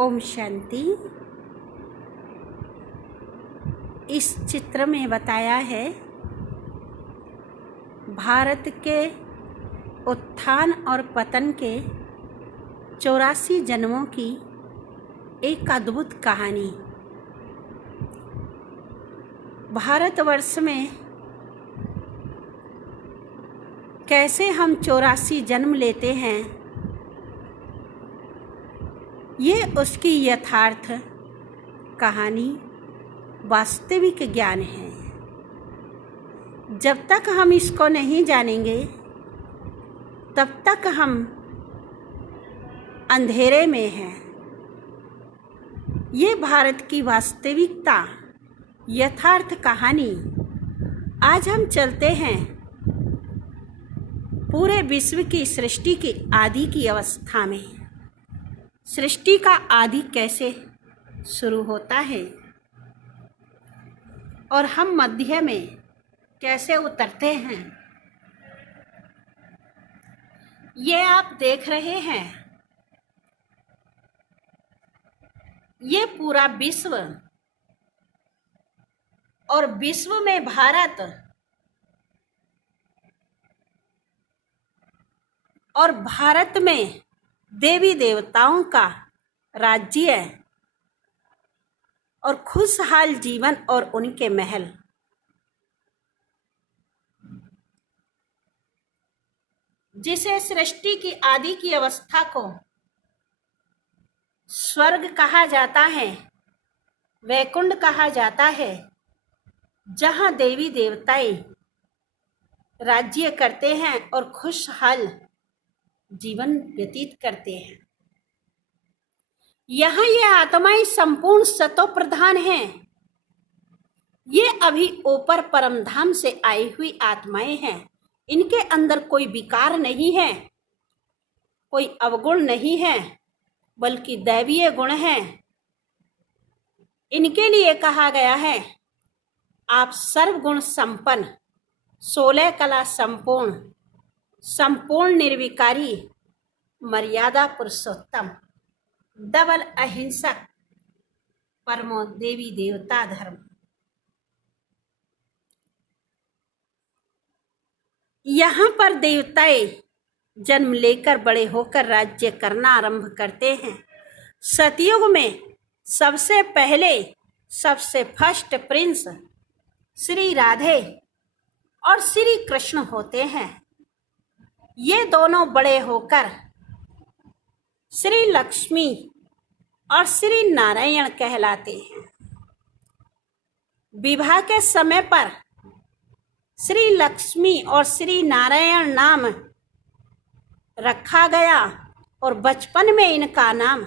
ओम शांति। इस चित्र में बताया है भारत के उत्थान और पतन के 84 जन्मों की एक अद्भुत कहानी। भारतवर्ष में कैसे हम 84 जन्म लेते हैं, ये उसकी यथार्थ कहानी वास्तविक ज्ञान है। जब तक हम इसको नहीं जानेंगे तब तक हम अंधेरे में हैं। ये भारत की वास्तविकता यथार्थ कहानी। आज हम चलते हैं पूरे विश्व की सृष्टि की आदि की अवस्था में। सृष्टि का आदि कैसे शुरू होता है और हम मध्य में कैसे उतरते हैं, ये आप देख रहे हैं। ये पूरा विश्व और विश्व में भारत और भारत में देवी देवताओं का राज्य और खुशहाल जीवन और उनके महल। जिसे सृष्टि की आदि की अवस्था को स्वर्ग कहा जाता है, वैकुंठ कहा जाता है, जहाँ देवी देवताएं राज्य करते हैं और खुशहाल जीवन व्यतीत करते हैं। यहाँ ये आत्माएं संपूर्ण सतो प्रधान हैं। ये अभी ऊपर परमधाम से आई हुई आत्माएं हैं। इनके अंदर कोई विकार नहीं है, कोई अवगुण नहीं है, बल्कि दैवीय गुण है। इनके लिए कहा गया है, आप सर्वगुण संपन्न, 16 कला संपूर्ण, संपूर्ण निर्विकारी, मर्यादा पुरुषोत्तम, डबल अहिंसक, परमो देवी देवता धर्म। यहाँ पर देवताएं जन्म लेकर बड़े होकर राज्य करना आरंभ करते हैं। सतयुग में सबसे पहले सबसे फर्स्ट प्रिंस श्री राधे और श्री कृष्ण होते हैं। ये दोनों बड़े होकर श्री लक्ष्मी और श्री नारायण कहलाते हैं। विवाह के समय पर श्री लक्ष्मी और श्री नारायण नाम रखा गया और बचपन में इनका नाम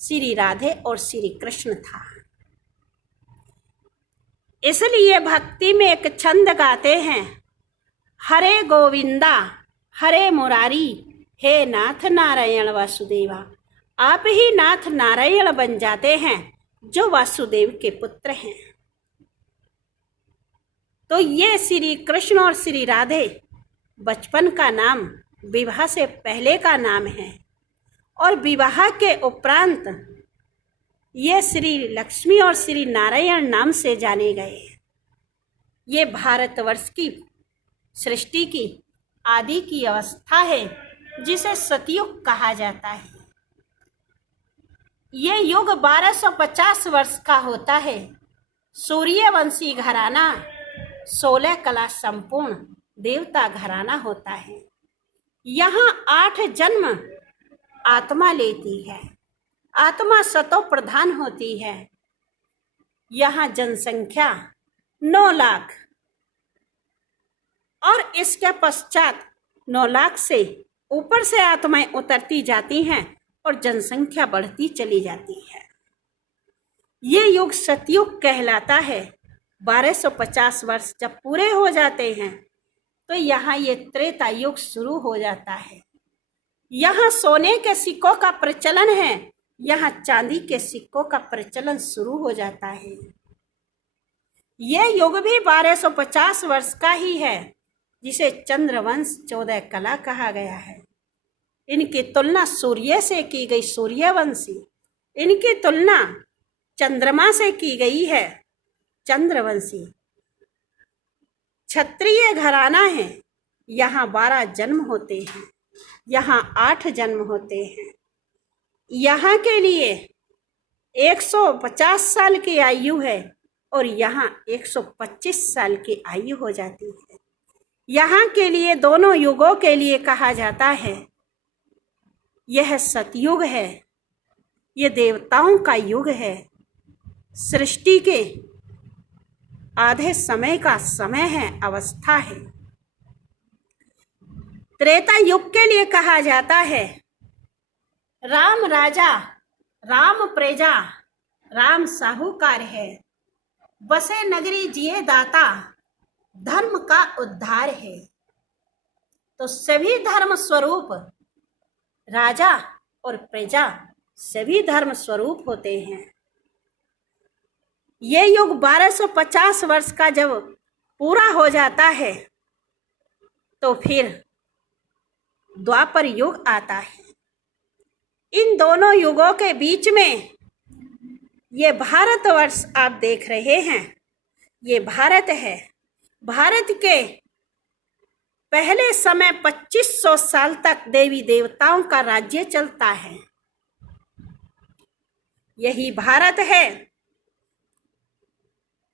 श्री राधे और श्री कृष्ण था। इसलिए भक्ति में एक छंद गाते हैं, हरे गोविंदा हरे मुरारी, हे नाथ नारायण वासुदेवा। आप ही नाथ नारायण बन जाते हैं जो वासुदेव के पुत्र हैं। तो ये श्री कृष्ण और श्री राधे बचपन का नाम, विवाह से पहले का नाम है। और विवाह के उपरांत ये श्री लक्ष्मी और श्री नारायण नाम से जाने गए। ये भारतवर्ष की सृष्टि की आदि की अवस्था है, जिसे सतयुग कहा जाता है। ये युग 1250 वर्ष का होता है। सूर्यवंशी घराना 16 कला संपूर्ण देवता घराना होता है। यहाँ 8 जन्म आत्मा लेती है। आत्मा सतो प्रधान होती है। यहाँ जनसंख्या 9 लाख और इसके पश्चात 9 लाख से ऊपर से आत्माएं उतरती जाती हैं और जनसंख्या बढ़ती चली जाती है। ये युग सतयुग कहलाता है। 1250 वर्ष जब पूरे हो जाते हैं तो यहाँ ये त्रेता युग शुरू हो जाता है। यहाँ सोने के सिक्कों का प्रचलन है, यहाँ चांदी के सिक्कों का प्रचलन शुरू हो जाता है। ये युग भी 1250 वर्ष का ही है, जिसे चंद्रवंश 14 कला कहा गया है। इनकी तुलना सूर्य से की गई सूर्यवंशी। इनकी तुलना चंद्रमा से की गई है। चंद्रवंशी क्षत्रिय घराना है। यहाँ 12 जन्म होते हैं, यहाँ 8 जन्म होते हैं। यहाँ के लिए 150 साल की आयु है और यहाँ 125 साल की आयु हो जाती है। यहाँ के लिए दोनों युगों के लिए कहा जाता है यह सतयुग है, ये देवताओं का युग है, सृष्टि के आधे समय का समय है, अवस्था है। त्रेता युग के लिए कहा जाता है राम राजा, राम प्रजा, राम साहूकार है, बसे नगरी जिए दाता, धर्म का उद्धार है। तो सभी धर्म स्वरूप राजा और प्रजा सभी धर्म स्वरूप होते हैं। ये युग 1250 वर्ष का जब पूरा हो जाता है तो फिर द्वापर युग आता है। इन दोनों युगों के बीच में ये भारतवर्ष आप देख रहे हैं, ये भारत है। भारत के पहले समय 2500 साल तक देवी देवताओं का राज्य चलता है। यही भारत है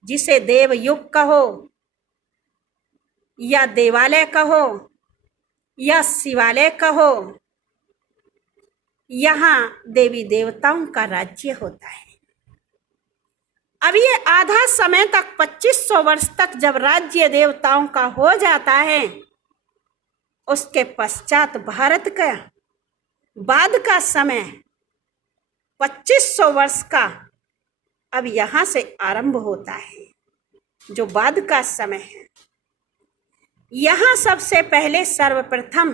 जिसे देव युग कहो या देवालय कहो या शिवालय कहो, यहाँ देवी देवताओं का राज्य होता है। अब ये आधा समय तक 2500 वर्ष तक जब राज्य देवताओं का हो जाता है, उसके पश्चात भारत का बाद का समय 2500 वर्ष का अब यहाँ से आरंभ होता है, जो बाद का समय है। यहाँ सबसे पहले सर्वप्रथम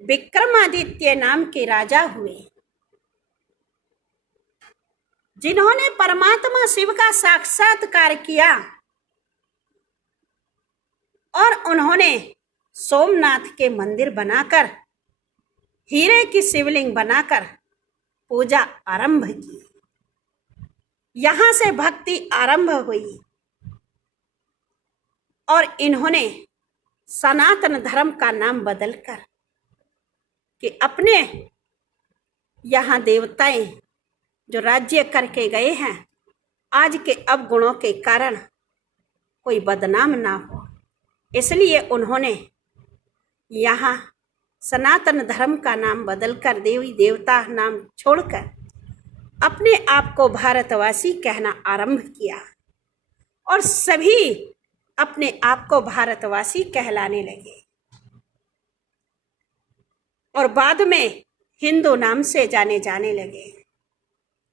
विक्रमादित्य नाम के राजा हुए, जिन्होंने परमात्मा शिव का साक्षात्कार किया और उन्होंने सोमनाथ के मंदिर बनाकर हीरे की शिवलिंग बनाकर पूजा आरंभ की। यहाँ से भक्ति आरंभ हुई और इन्होंने सनातन धर्म का नाम बदलकर कि अपने यहाँ देवताएं जो राज्य करके गए हैं, आज के अवगुणों के कारण कोई बदनाम ना हो, इसलिए उन्होंने यहाँ सनातन धर्म का नाम बदलकर देवी देवता नाम छोड़कर अपने आप को भारतवासी कहना आरंभ किया और सभी अपने आप को भारतवासी कहलाने लगे और बाद में हिंदू नाम से जाने लगे,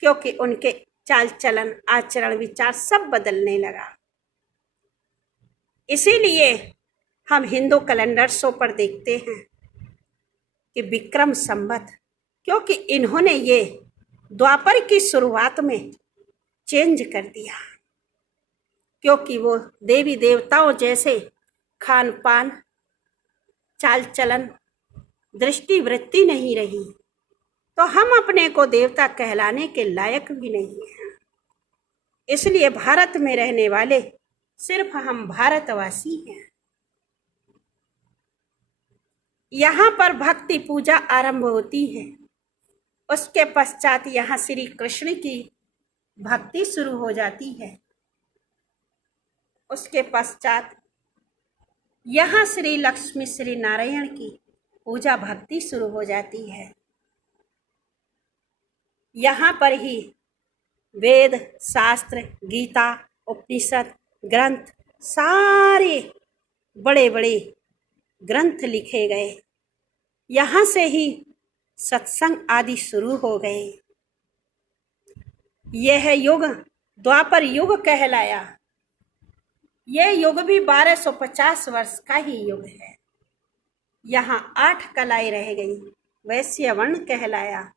क्योंकि उनके चाल चलन, आचरण, विचार सब बदलने लगा। इसीलिए हम हिंदू कैलेंडर्सों पर देखते हैं कि विक्रम संवत, क्योंकि इन्होंने ये द्वापर की शुरुआत में चेंज कर दिया, क्योंकि वो देवी देवताओं जैसे खान पान, चाल चलन, दृष्टि वृत्ति नहीं रही, तो हम अपने को देवता कहलाने के लायक भी नहीं हैं। इसलिए भारत में रहने वाले सिर्फ हम भारतवासी हैं। यहाँ पर भक्ति पूजा आरंभ होती है, उसके पश्चात यहाँ श्री कृष्ण की भक्ति शुरू हो जाती है। उसके पश्चात यहाँ श्री लक्ष्मी श्री नारायण की पूजा भक्ति शुरू हो जाती है। यहाँ पर ही वेद, शास्त्र, गीता, उपनिषद, ग्रंथ, सारे बड़े बड़े ग्रंथ लिखे गए। यहाँ से ही सत्संग आदि शुरू हो गए। यह युग द्वापर युग कहलाया। यह युग भी 1250 वर्ष का ही युग है। यहाँ 8 कलाएं रह गई, वैश्य वर्ण कहलाया।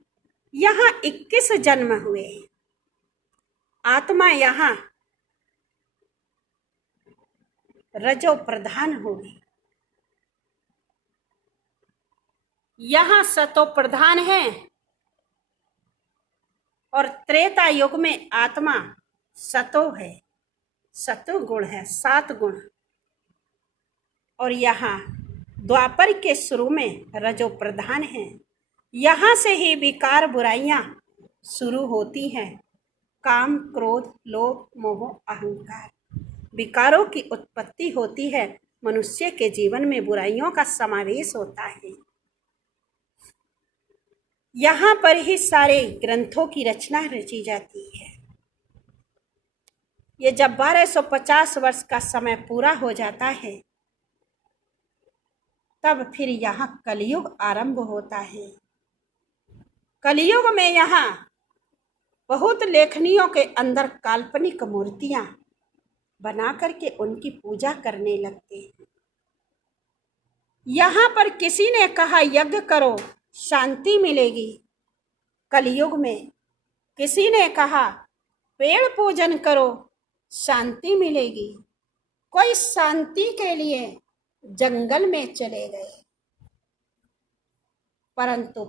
यहाँ 21 जन्म हुए। आत्मा यहाँ रजो प्रधान हो गई, यहाँ सतो प्रधान है और त्रेता युग में आत्मा सतो है, सतो गुण है, 7 गुण। और यहाँ द्वापर के शुरू में रजो प्रधान है। यहाँ से ही विकार बुराइयां शुरू होती हैं। काम, क्रोध, लोभ, मोह, अहंकार विकारों की उत्पत्ति होती है। मनुष्य के जीवन में बुराइयों का समावेश होता है। यहाँ पर ही सारे ग्रंथों की रचना रची जाती है। ये जब 1250 वर्ष का समय पूरा हो जाता है, तब फिर यहाँ कलयुग आरंभ होता है। कलयुग में यहाँ बहुत लेखनियों के अंदर काल्पनिक मूर्तियां बना करके उनकी पूजा करने लगते हैं। यहाँ पर किसी ने कहा यज्ञ करो शांति मिलेगी। कलयुग में किसी ने कहा पेड़ पूजन करो शांति मिलेगी। कोई शांति के लिए जंगल में चले गए, परंतु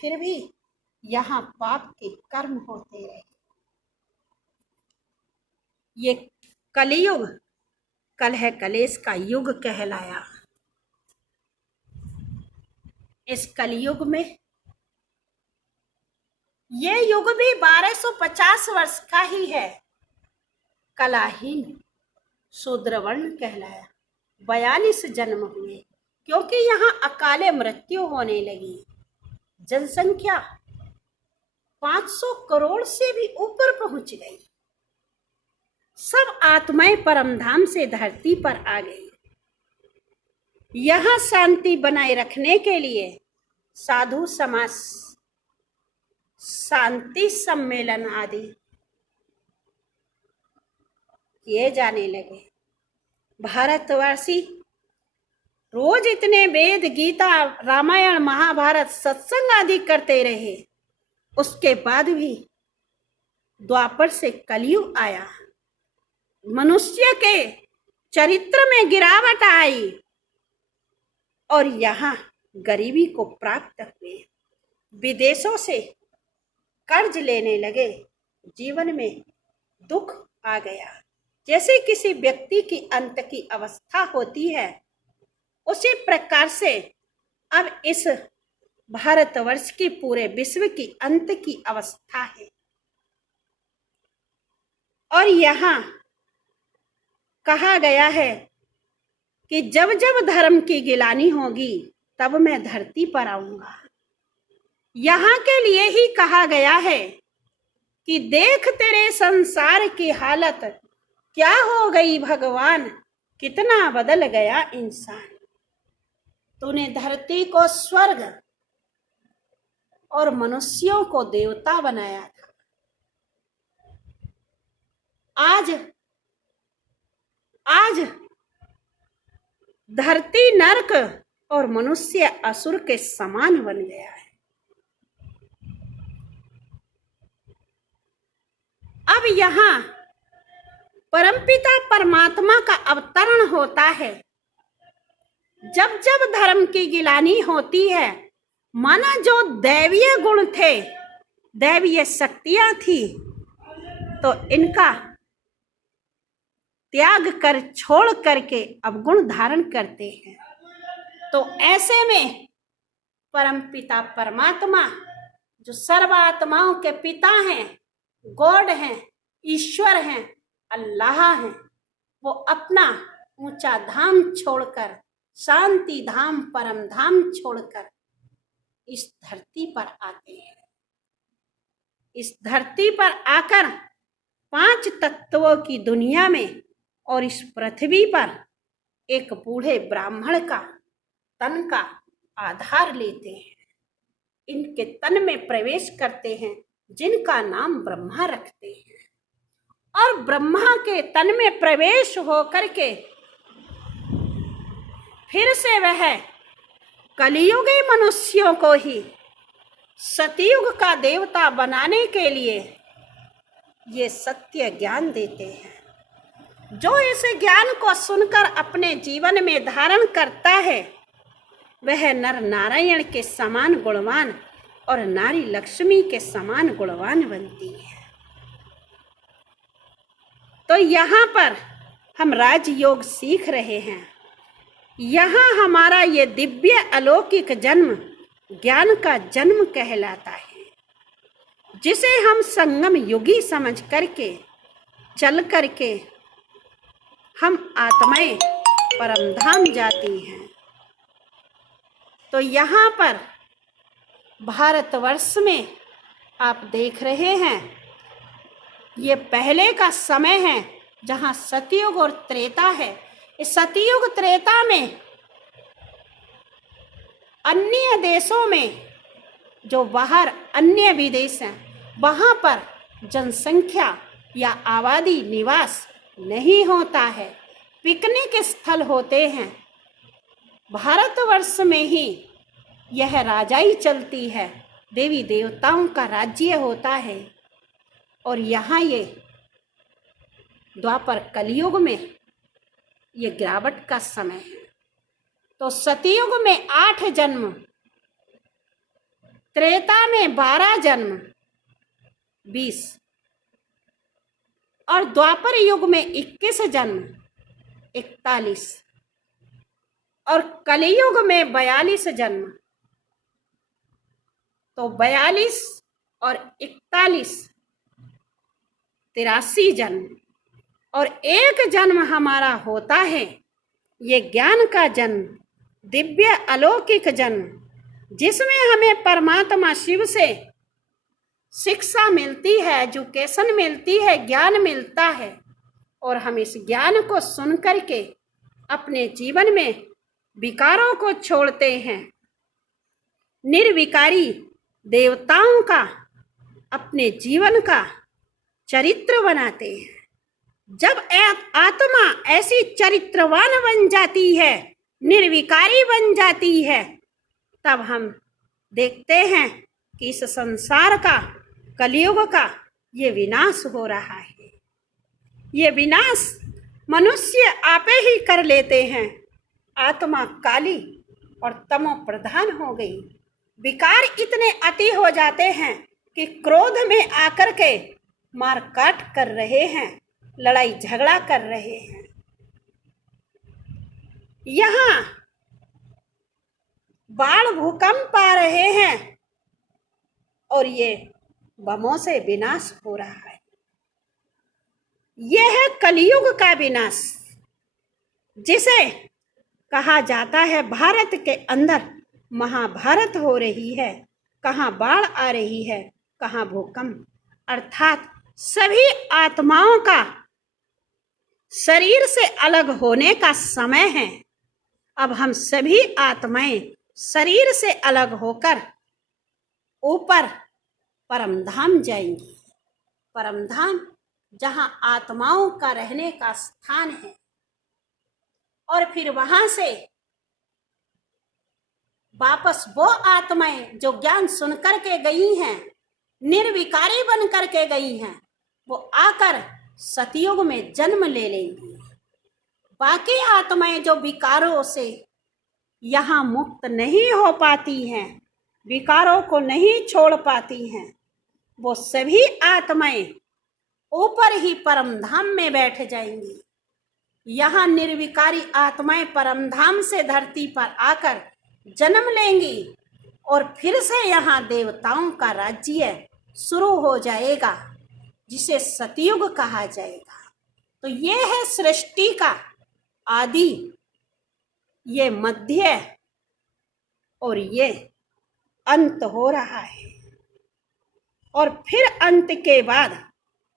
फिर भी यहाँ पाप के कर्म होते रहे। ये कलयुग कलह कलेश का युग कहलाया। इस कलयुग में ये युग भी 1250 वर्ष का ही है। कलाहीन शूद्रवर्ण कहलाया। 42 जन्म हुए, क्योंकि यहाँ अकाले मृत्यु होने लगी। जनसंख्या 500 करोड़ से भी ऊपर पहुंच गई। सब आत्माएं परमधाम से धरती पर आ गई। यहाँ शांति बनाए रखने के लिए साधु समाज, शांति सम्मेलन आदि किए जाने लगे। भारतवासी रोज इतने वेद, गीता, रामायण, महाभारत, सत्संग आदि करते रहे, उसके बाद भी द्वापर से कलयुग आया। मनुष्य के चरित्र में गिरावट आई और यहाँ गरीबी को प्राप्त हुए। विदेशों से कर्ज लेने लगे, जीवन में दुख आ गया। जैसे किसी व्यक्ति की अंत की अवस्था होती है, उसी प्रकार से अब इस भारतवर्ष की, पूरे विश्व की अंत की अवस्था है। और यहाँ कहा गया है कि जब जब धर्म की गिलानी होगी तब मैं धरती पर आऊंगा। यहाँ के लिए ही कहा गया है कि देख तेरे संसार की हालत क्या हो गई भगवान, कितना बदल गया इंसान। तूने धरती को स्वर्ग और मनुष्यों को देवता बनाया था। आज धरती नरक और मनुष्य असुर के समान बन गया है। अब यहाँ परमपिता परमात्मा का अवतरण होता है। जब जब धर्म की गिलानी होती है, माना जो दैवीय गुण थे, दैवीय शक्तियां थी, तो इनका त्याग कर, छोड़ करके अवगुण धारण करते हैं। तो ऐसे में परमपिता परमात्मा जो सर्वात्माओं के पिता हैं, गॉड हैं, ईश्वर हैं, अल्लाह हैं, वो अपना ऊंचा धाम छोड़कर, शांति धाम, परम धाम छोड़कर इस धरती पर आते हैं। इस धरती पर आकर 5 तत्वों की दुनिया में और इस पृथ्वी पर एक बूढ़े ब्राह्मण का तन का आधार लेते हैं। इनके तन में प्रवेश करते हैं, जिनका नाम ब्रह्मा रखते हैं। और ब्रह्मा के तन में प्रवेश हो करके फिर से वह कलियुगी मनुष्यों को ही सतयुग का देवता बनाने के लिए ये सत्य ज्ञान देते हैं। जो इस ज्ञान को सुनकर अपने जीवन में धारण करता है, वह नर नारायण के समान गुणवान और नारी लक्ष्मी के समान गुणवान बनती है। तो यहाँ पर हम राजयोग सीख रहे हैं। यहाँ हमारा ये दिव्य अलौकिक जन्म ज्ञान का जन्म कहलाता है, जिसे हम संगम युगी समझ करके चल करके हम आत्माएं परमधाम जाती हैं। तो यहाँ पर भारतवर्ष में आप देख रहे हैं, ये पहले का समय है जहाँ सतयुग और त्रेता है। इस सतयुग त्रेता में अन्य देशों में, जो बाहर अन्य विदेश हैं, वहाँ पर जनसंख्या या आबादी निवास नहीं होता है, पिकनिक स्थल होते हैं। भारतवर्ष में ही यह राजाई चलती है, देवी देवताओं का राज्य होता है। और यहाँ ये द्वापर कलयुग में ये गिरावट का समय है। तो सतयुग में 8 जन्म, त्रेता में 12 जन्म 20, और द्वापर युग में 21 जन्म 41, और कलयुग में 42 जन्म। तो 42 और 41 83 जन्म, और एक जन्म हमारा होता है ये ज्ञान का जन्म, दिव्य अलौकिक जन्म, जिसमें हमें परमात्मा शिव से शिक्षा मिलती है, एजुकेशन मिलती है, ज्ञान मिलता है। और हम इस ज्ञान को सुन करके अपने जीवन में विकारों को छोड़ते हैं, निर्विकारी देवताओं का अपने जीवन का चरित्र बनाते हैं। जब आत्मा ऐसी चरित्रवान बन जाती है, निर्विकारी बन जाती है, तब हम देखते हैं कि इस संसार का, कलयुग का ये विनाश हो रहा है। ये विनाश मनुष्य आपे ही कर लेते हैं। आत्मा काली और तमो प्रधान हो गई। विकार इतने अति हो जाते हैं कि क्रोध में आकर के मार काट कर रहे हैं, लड़ाई झगड़ा कर रहे हैं। यहाँ बाढ़ भूकंप आ रहे हैं और ये बमों से विनाश हो रहा है। यह है कलयुग का विनाश, जिसे कहा जाता है भारत के अंदर महाभारत हो रही है। कहाँ बाढ़ आ रही है, कहाँ भूकंप, अर्थात सभी आत्माओं का शरीर से अलग होने का समय है। अब हम सभी आत्माएं शरीर से अलग होकर ऊपर परमधाम जाएंगी। परमधाम जहां आत्माओं का रहने का स्थान है, और फिर वहां से वापस वो आत्माएं जो ज्ञान सुन करके गई हैं, निर्विकारी बन करके गई हैं, वो आकर सतयुग में जन्म ले लेंगी। बाकी आत्माएं जो विकारों से यहाँ मुक्त नहीं हो पाती हैं, विकारों को नहीं छोड़ पाती हैं, वो सभी आत्माएं ऊपर ही परमधाम में बैठ जाएंगी। यहाँ निर्विकारी आत्माएं परमधाम से धरती पर आकर जन्म लेंगी, और फिर से यहाँ देवताओं का राज्य शुरू हो जाएगा, जिसे सतयुग कहा जाएगा। तो ये है सृष्टि का आदि, ये मध्य और ये अंत हो रहा है। और फिर अंत के बाद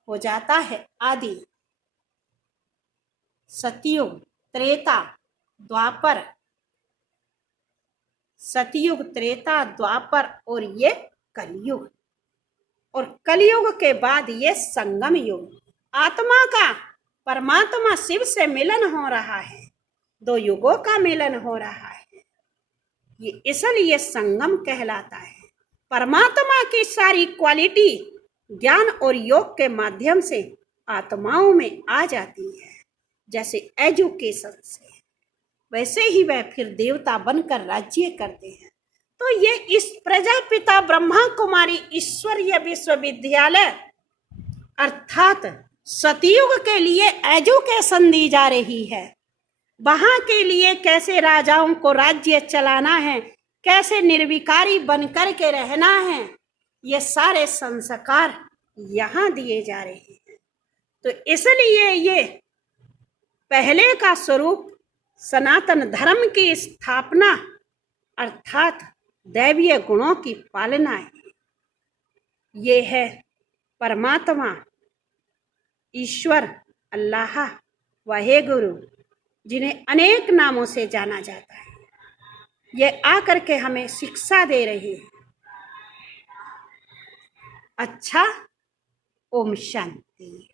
हो जाता है आदि। सतयुग, त्रेता, द्वापर, सतयुग, त्रेता, द्वापर और ये कलयुग। और कलयुग के बाद ये संगम युग, आत्मा का परमात्मा शिव से मिलन हो रहा है, 2 युगों का मिलन हो रहा है। ये इसलिए संगम कहलाता है। परमात्मा की सारी क्वालिटी ज्ञान और योग के माध्यम से आत्माओं में आ जाती है। जैसे एजुकेशन से, वैसे ही वह फिर देवता बनकर राज्य करते हैं। तो ये इस प्रजापिता ब्रह्मा कुमारी ईश्वरीय विश्वविद्यालय अर्थात सतयुग के लिए एजुकेशन दी जा रही है। वहां के लिए कैसे राजाओं को राज्य चलाना है, कैसे निर्विकारी बनकर के रहना है, ये सारे संस्कार यहाँ दिए जा रहे हैं। तो इसलिए ये पहले का स्वरूप सनातन धर्म की स्थापना अर्थात दैवीय गुणों की पालना है। ये है परमात्मा ईश्वर अल्लाह वाहेगुरु, जिन्हें अनेक नामों से जाना जाता है। ये आकर के हमें शिक्षा दे रहे हैं। अच्छा, ओम शांति।